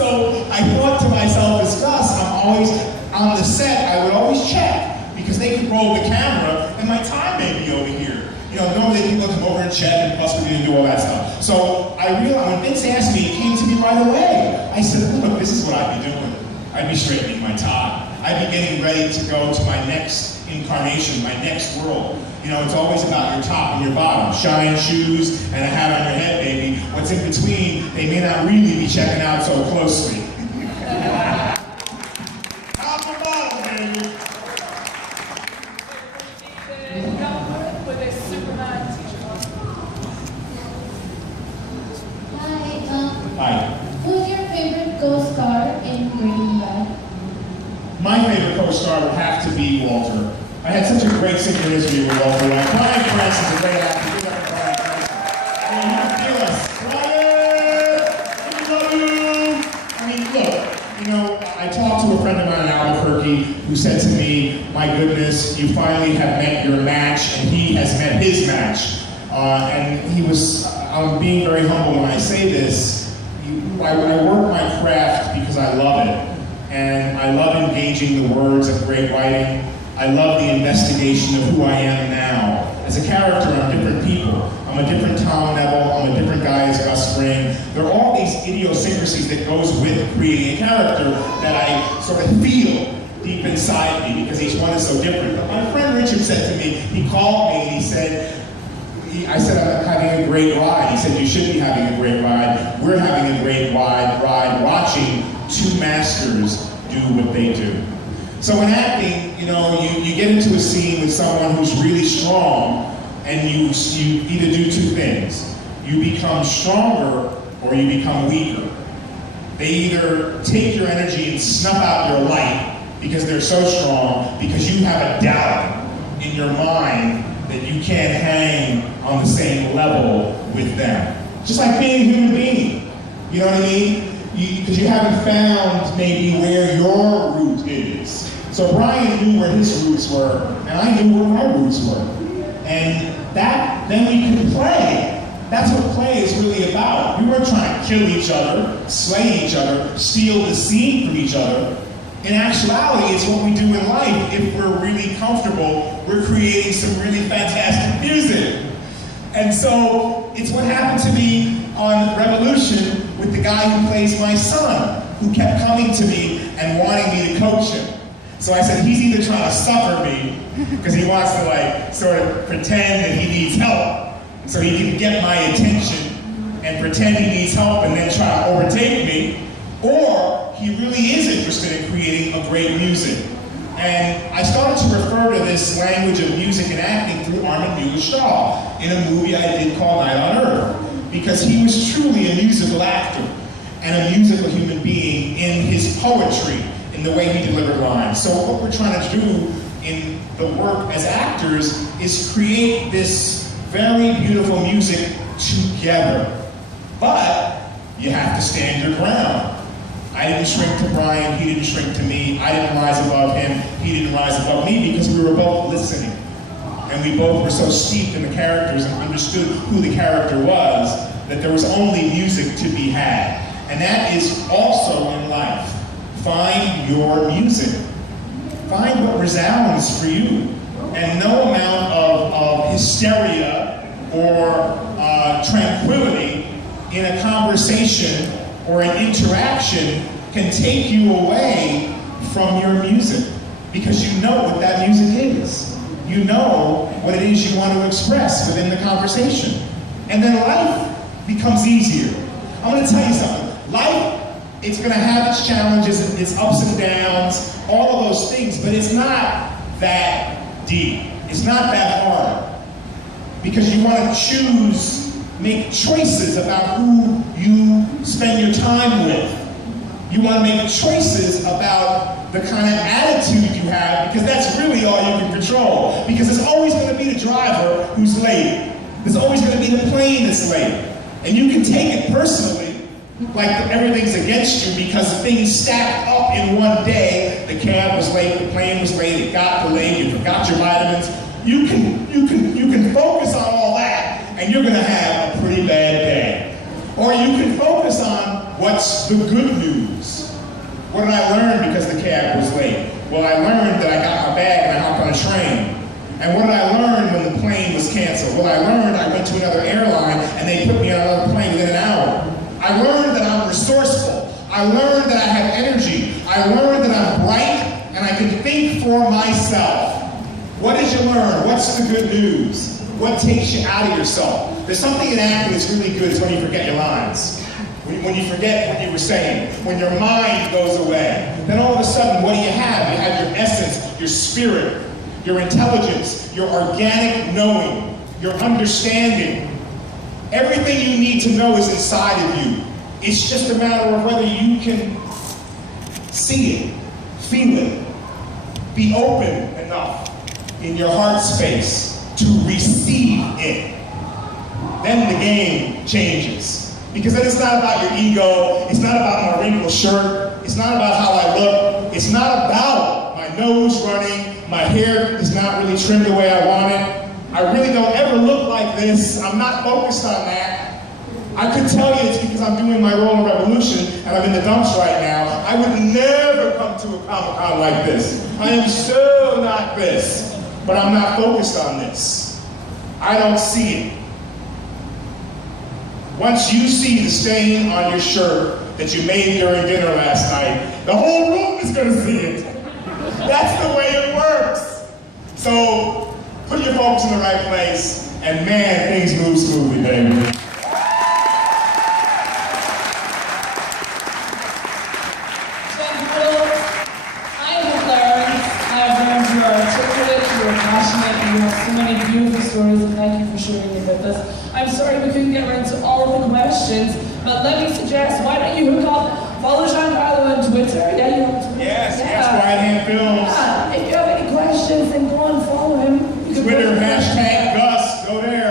so I thought to myself, as Gus, I'm always on the set, I would always check, because they could roll the camera and my time may be over here. You know, normally people come over and check and plus we didn't do all that stuff. So I realized, when Vince asked me, it came to me right away. I said, look, this is what I'd be doing. I'd be straightening my tie. I'd be getting ready to go to my next incarnation, my next world. You know, it's always about your top and your bottom. Shine shoes and a hat on your head, baby. What's in between, they may not really be checking out so closely. Top and bottom, baby. Hi. Who's your favorite co-star in Breaking Bad? My favorite co-star would have to be Walter. I had such a great synchronicity with Walter. Brian Francis is a great actor. Give it up for Brian Francis. Brian, we love you. I mean, look, you know, I talked to a friend of mine in Albuquerque who said to me, my goodness, you finally have met your match, and he has met his match. And he was, I'm being very humble when I say this, I work my craft because I love it. And I love engaging the words of great writing. I love the investigation of who I am now. As a character, I'm different people. I'm a different Tom Neville, I'm a different guy as Gus Fring. There are all these idiosyncrasies that goes with creating a character that I sort of feel deep inside me, because each one is so different. But my friend Richard said to me, he called me and he said, I said, I'm having a great ride. He said, you should be having a great ride. We're having a great ride watching two masters do what they do. So in acting, you know, you get into a scene with someone who's really strong, and you either do two things. You become stronger or you become weaker. They either take your energy and snuff out your light because they're so strong, because you have a doubt in your mind that you can't hang on the same level with them. Just like being a human being. You know what I mean? Because you haven't found maybe where your root is. So Brian knew where his roots were, and I knew where my roots were. And then we could play. That's what play is really about. We weren't trying to kill each other, slay each other, steal the scene from each other. In actuality, it's what we do in life. If we're really comfortable, we're creating some really fantastic music. And so, it's what happened to me on Revolution with the guy who plays my son, who kept coming to me and wanting me to coach him. So I said, he's either trying to suffer me, because he wants to like sort of pretend that he needs help, so he can get my attention and pretend he needs help and then try to overtake me, or he really is interested in creating a great music. And I started to refer to this language of music and acting through Armin Mueller-Stahl in a movie I did called Night on Earth, because he was truly a musical actor and a musical human being in his poetry, in the way he delivered lines. So what we're trying to do in the work as actors is create this very beautiful music together. But you have to stand your ground. I didn't shrink to Brian, he didn't shrink to me. I didn't rise above him, he didn't rise above me, because we were both listening. And we both were so steeped in the characters and understood who the character was, that there was only music to be had. And that is also in life. Find your music. Find what resounds for you. And no amount of hysteria or tranquility in a conversation or an interaction can take you away from your music, because you know what that music is. You know what it is you want to express within the conversation. And then life becomes easier. I'm going to tell you something. Life, it's going to have its challenges, its ups and downs, all of those things, but it's not that deep. It's not that hard. Because you want to make choices about who you spend your time with. You want to make choices about the kind of attitude you have, because that's really all you can control. Because there's always going to be the driver who's late. There's always going to be the plane that's late. And you can take it personally, like everything's against you, because things stacked up in one day. The cab was late, the plane was late, it got delayed, you forgot your vitamins. You can focus on all that, and you're going to have a pretty bad day. Or you can focus on What's the good news? What did I learn because the cab was late? Well, I learned that I got my bag and I hopped on a train. And what did I learn when the plane was canceled? Well, I learned I went to another airline and they put me on another plane within an hour. I learned that I'm resourceful. I learned that I have energy. I learned that I'm bright and I can think for myself. What did you learn? What's the good news? What takes you out of yourself? There's something in acting that's really good is when you forget your lines. When you forget what you were saying. When your mind goes away. Then all of a sudden, what do you have? You have your essence, your spirit, your intelligence, your organic knowing, your understanding. Everything you need to know is inside of you. It's just a matter of whether you can see it, feel it, be open enough in your heart space to receive it. Then the game changes. Because then it's not about your ego, it's not about my wrinkled shirt, it's not about how I look, it's not about my nose running, my hair is not really trimmed the way I want it. I really don't ever look like this. I'm not focused on that. I could tell you it's because I'm doing my role in Revolution and I'm in the dumps right now. I would never come to a Comic-Con like this. I am so not this. But I'm not focused on this. I don't see it. Once you see the stain on your shirt that you made during dinner last night, the whole room is going to see it. That's the way it works. So put your focus in the right place, and man, things move smoothly, baby. You are articulate, you are passionate, and you have so many beautiful stories, and thank you for sharing it with us. I'm sorry we couldn't get around to all of the questions, but let me suggest, why don't you hook up, follow Giancarlo on Twitter? Yeah, you have Twitter. Yes, Right Hand Films. Yeah. If you have any questions, then go and follow him. Twitter, hashtag Gus, go there.